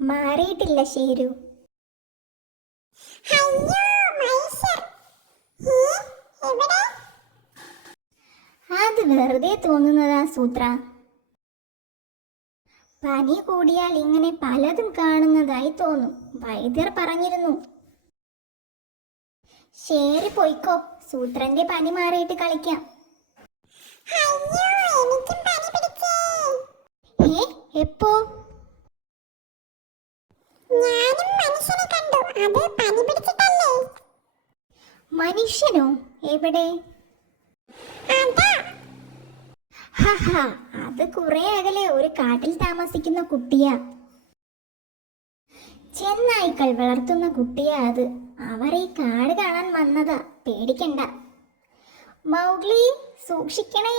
മാറിയിട്ടില്ല എവിടെ? അത് വെറുതെ തോന്നുന്നതാ സൂത്ര. പനി കൂടിയാൽ ഇങ്ങനെ പലതും കാണുന്നതായി തോന്നും. വൈദ്യർ പറഞ്ഞിരുന്നു. ശരി പോയിക്കോ സൂത്രന്റെ പനി മാറിയിട്ട് കളിക്കാം. അയ്യോ ഏ എപ്പോ? ഞാനും മനുഷ്യനെ കണ്ടു. അത് പനി പിടിച്ചിട്ടല്ലേ? മനുഷ്യനോ? എവിടെ? ഹഹ അത് കുറെ അകലെ ഒരു കാട്ടിൽ താമസിക്കുന്ന കുട്ടിയാ. ചെന്നായ്ക്കൾ വളർത്തുന്ന കുട്ടിയാ അത്. അവർ ഈ കാട് കാണാൻ വന്നതാ. പേടിക്കണ്ട. മൗഗ്ലി സൂക്ഷിക്കണേ.